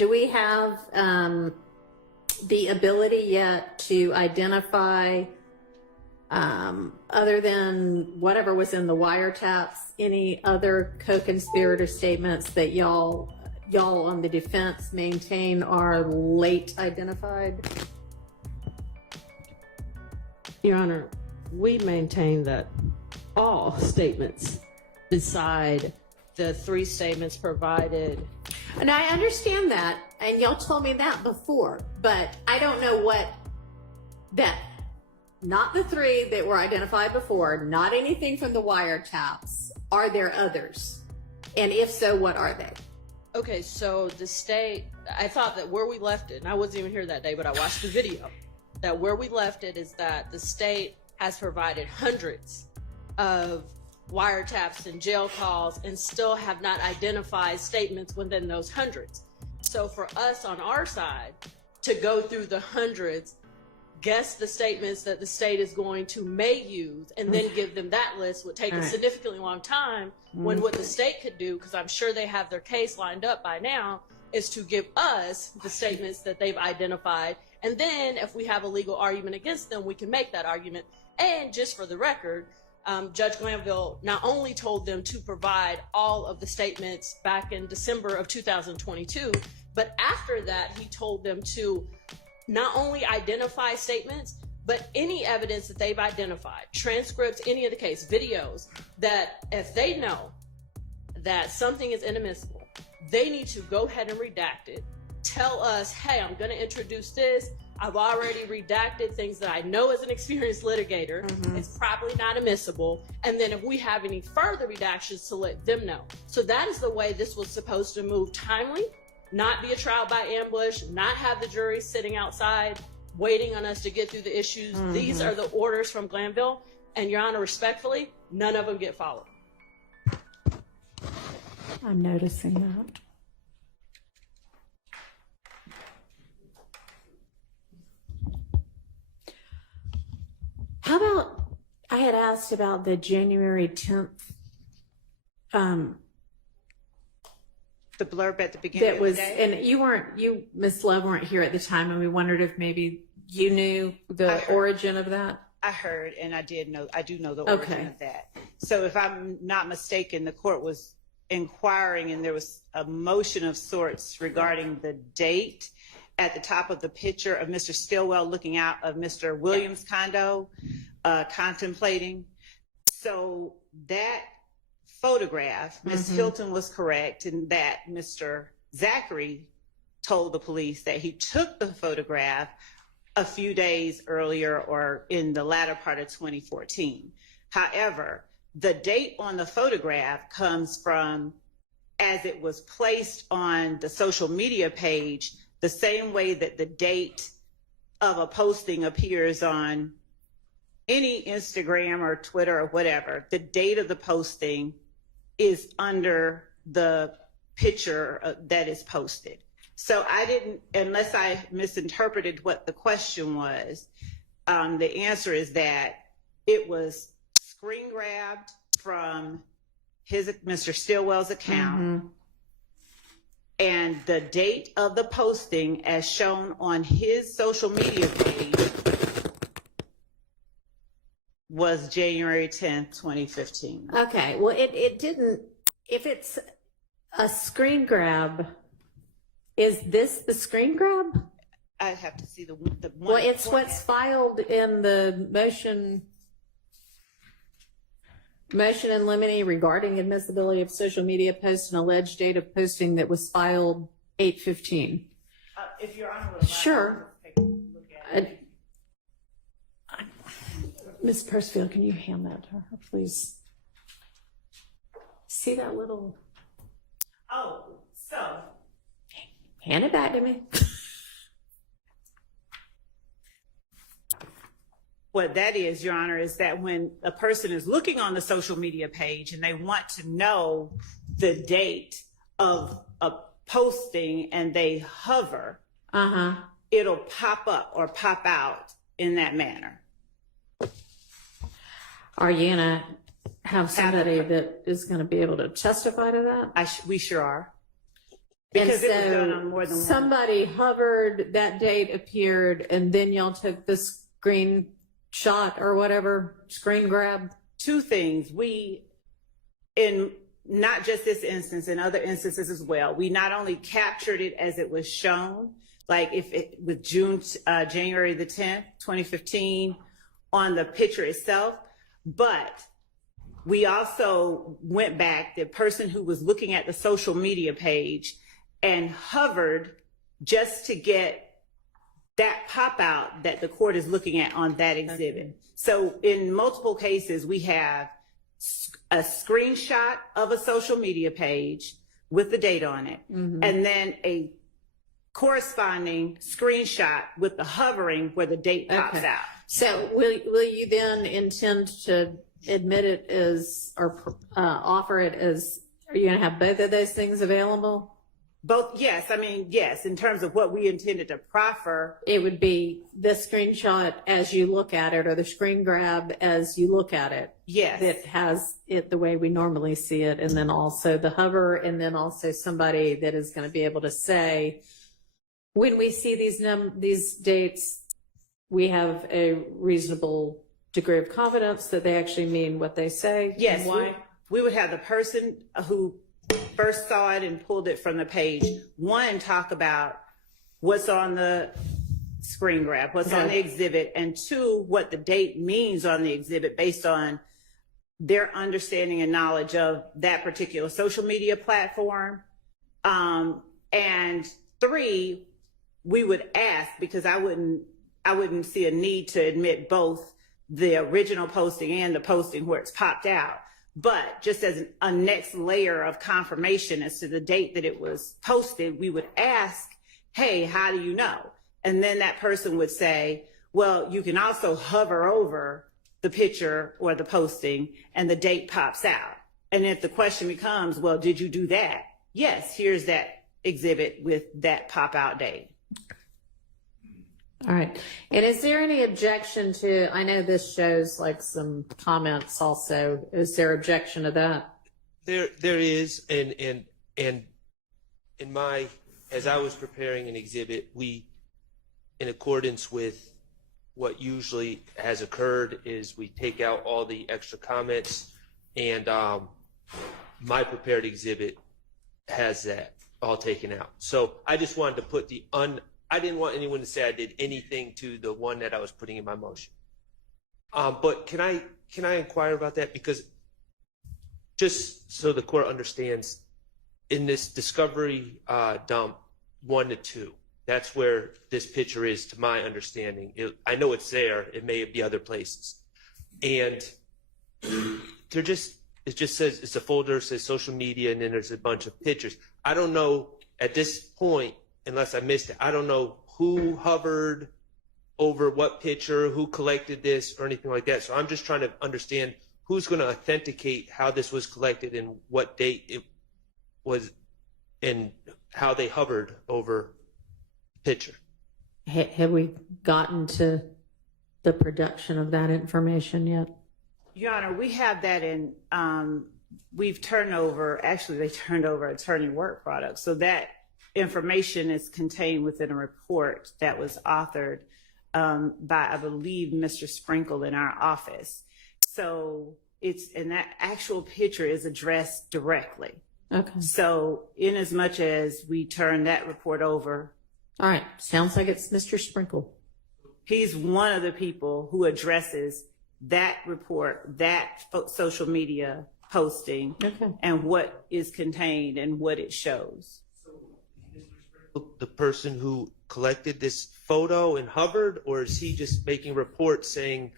do we have the ability yet to identify, other than whatever was in the wiretaps, any other co-conspirator statements that y'all on the defense maintain are late identified? Your Honor, we maintain that all statements beside the 3 statements provided. And I understand that, and y'all told me that before, but I don't know what that, not the 3 that were identified before, not anything from the wiretaps. Are there others? And if so, what are they? Okay, so the state, I thought that where we left it, and I wasn't even here that day, but I watched the video, that where we left it is that the state has provided hundreds of wiretaps and jail calls and still have not identified statements within those hundreds. So for us on our side to go through the hundreds, guess the statements that the state is going to may use, and then give them that list would take a significantly long time, when what the state could do, because I'm sure they have their case lined up by now, is to give us the statements that they've identified. And then if we have a legal argument against them, we can make that argument. And just for the record, Judge Glanville not only told them to provide all of the statements back in December of 2022, but after that, he told them to not only identify statements, but any evidence that they've identified, transcripts, any of the case, videos, that if they know that something is inadmissible, they need to go ahead and redact it. Tell us, hey, I'm going to introduce this. I've already redacted things that I know as an experienced litigator. It's probably not admissible. And then if we have any further redactions, to let them know. So that is the way this was supposed to move timely, not be a trial by ambush, not have the jury sitting outside waiting on us to get through the issues. These are the orders from Glanville. And Your Honor, respectfully, none of them get followed. I'm noticing that. How about, I had asked about the January 10th, The blurb at the beginning that was, of the day? and you, Ms. Love, weren't here at the time, and we wondered if maybe you knew I the heard. origin of that. I heard, and I do know the origin Okay. of that. So if I'm not mistaken, the court was inquiring, and there was a motion of sorts regarding the date at the top of the picture of Mr. Stillwell looking out of Mr. Williams' condo, contemplating. So that photograph, Ms. Hilton was correct in that Mr. Zachary told the police that he took the photograph a few days earlier or in the latter part of 2014. However, the date on the photograph comes from as it was placed on the social media page, the same way that the date of a posting appears on any Instagram or Twitter or whatever. The date of the posting is under the picture that is posted. So I didn't, unless I misinterpreted what the question was, the answer is that it was screen grabbed from Mr. Stillwell's account, and the date of the posting as shown on his social media page was January 10th, 2015. Okay, well, it didn't, if it's a screen grab, is this the screen grab? I'd have to see the one. Well, it's what's filed in the motion in limine regarding admissibility of social media posts and alleged date of posting that was filed 8/15. If Your Honor would allow, Sure. let's take a look at it. Ms. Percival, can you hand that to her, please? See that little... Oh, so... Hand it back to me. What that is, Your Honor, is that when a person is looking on the social media page and they want to know the date of a posting and they hover, it'll pop up or pop out in that manner. Are you gonna have somebody that is gonna be able to testify to that? We sure are. Because it was done on more than one. Somebody hovered, that date appeared, and then y'all took the screenshot or whatever, screen grab. Two things. We, in not just this instance, in other instances as well, we not only captured it as it was shown, like if it with January the 10th, 2015 on the picture itself, but we also went back, the person who was looking at the social media page and hovered just to get that pop out that the court is looking at on that exhibit. Okay. So in multiple cases, we have a screenshot of a social media page with the date on it, and then a corresponding screenshot with the hovering where the date pops out. So will you then intend to admit it as, or offer it as, are you going to have both of those things available? Both, yes. I mean, yes, in terms of what we intended to proffer. It would be the screenshot as you look at it, or the screen grab as you look at it. Yes. That has it the way we normally see it, and then also the hover, and then also somebody that is going to be able to say, when we see these dates, we have a reasonable degree of confidence that they actually mean what they say. Yes. Why? We would have the person who first saw it and pulled it from the page, one, talk about what's on the screen grab, what's on the exhibit, and two, what the date means on the exhibit based on their understanding and knowledge of that particular social media platform. And three, we would ask, because I wouldn't see a need to admit both the original posting and the posting where it's popped out. But just as a next layer of confirmation as to the date that it was posted, we would ask, hey, how do you know? And then that person would say, well, you can also hover over the picture or the posting and the date pops out. And if the question becomes, well, did you do that? Yes, here's that exhibit with that pop out date. All right. And is there any objection to, I know this shows like some comments also. Is there objection to that? There is, and in my, as I was preparing an exhibit, we, in accordance with what usually has occurred, is we take out all the extra comments, and my prepared exhibit has that all taken out. So I just wanted to put I didn't want anyone to say I did anything to the one that I was putting in my motion. But can I inquire about that? Because just so the court understands, in this discovery dump 1 to 2, that's where this picture is, to my understanding. I know it's there. It may be other places. And it just says, it's a folder, it says social media, and then there's a bunch of pictures. I don't know at this point, unless I missed it, I don't know who hovered over what picture, who collected this, or anything like that. So I'm just trying to understand who's going to authenticate how this was collected and what date it was and how they hovered over the picture. Have we gotten to the production of that information yet? Your Honor, we have that in, we've turned over, actually they turned over attorney work products. So that information is contained within a report that was authored by, I believe, Mr. Sprinkle in our office. So and that actual picture is addressed directly. Okay. So in as much as we turn that report over. All right. Sounds like it's Mr. Sprinkle. He's one of the people who addresses that report, that social media posting, and what is contained and what it shows. The person who collected this photo and hovered, or is he just making reports saying,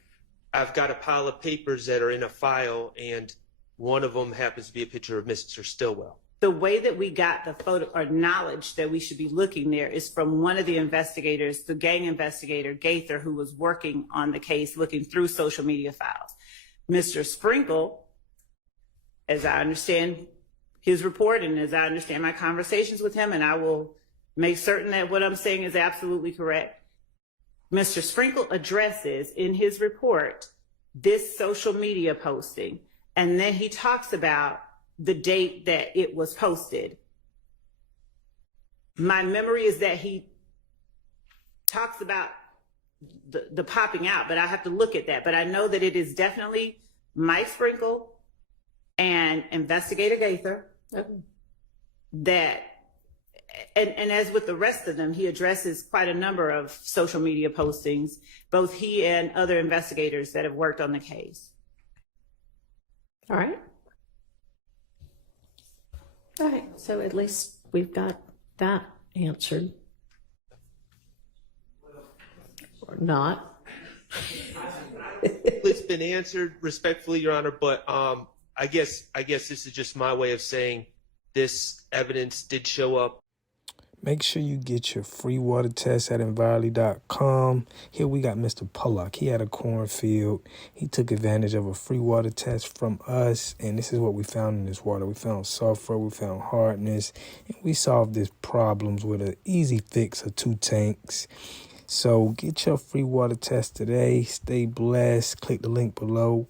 I've got a pile of papers that are in a file and one of them happens to be a picture of Mr. Stillwell? The way that we got the photo or knowledge that we should be looking there is from one of the investigators, the gang investigator, Gaither, who was working on the case, looking through social media files. Mr. Sprinkle, as I understand his report and as I understand my conversations with him, and I will make certain that what I'm saying is absolutely correct. Mr. Sprinkle addresses in his report this social media posting, and then he talks about the date that it was posted. My memory is that he talks about the popping out, but I have to look at that. But I know that it is definitely Mike Sprinkle and Investigator Gaither that, and as with the rest of them, he addresses quite a number of social media postings, both he and other investigators that have worked on the case. All right. All right. So at least we've got that answered. Or not. It's been answered respectfully, Your Honor, but I guess this is just my way of saying this evidence did show up. Make sure you get your free water test at Envirely.com. Here we got Mr. Pollock. He had a cornfield. He took advantage of a free water test from us, and this is what we found in this water. We found sulfur, we found hardness, and we solved these problems with an easy fix of 2 tanks. So get your free water test today. Stay blessed. Click the link below.